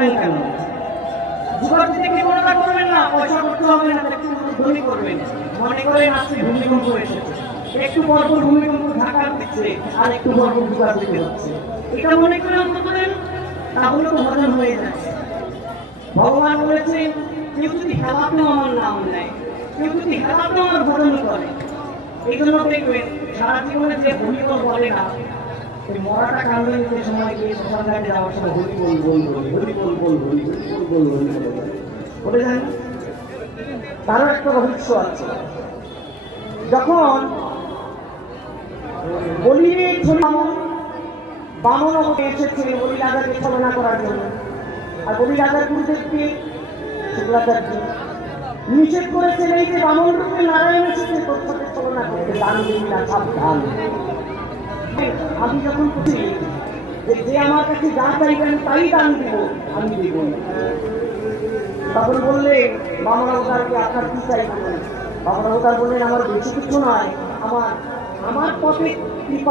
করেন কেন? যুবক থেকে মনে করবেন না, পয়সা করতে হবে না, একটু ধনী করবেন। মনে করেন আজকে ভূমিকম্প এসেছে, একটু পর পর ভূমিকম্প ঢাকা দিচ্ছে, আর একটু পর পর জোগাড় দিতে হচ্ছে। এটা মনে করে অন্ত করেন, তাহলে তো হজম হয়ে যাচ্ছে। ভগবান বলেছেন, কেউ যদি হেলাতেও আমার নাম নেয়, কেউ যদি হেলাতেও আমার ভজন করে, এই জন্য দেখবেন সারা জীবনে যে হরিবল বলে না, ওই মরাটা কান্দে নিতে সময় গিয়ে শ্মশান ঘাটে যাওয়ার সময় হরি বল বল বলি, হরি বল বল বলি, হরি বল বল বলি বলে জানি। তারও একটা রহস্য আছে। যখন বলির বামন অবধি এসেছে বলি রাজাকে ছলনা করার জন্য, আর বলি রাজার গুরুদেবকে শুক্রাচার্য নিষেধ করেছেন, এই যে বামন রূপে নারায়ণ এসেছে তোর সাথে ছলনা করতে, দান দিবি না, সাবধান। আমি যখন বুঝি যে আমার কাছে যা চাইবেন তাই দান দিব, আমি দিব না। তখন বললে বামন অবতারকে আপনার কি চাইবেন? বামন অবতার বললেন আমার বেশি কিছু নয়, আমার পথে কৃপা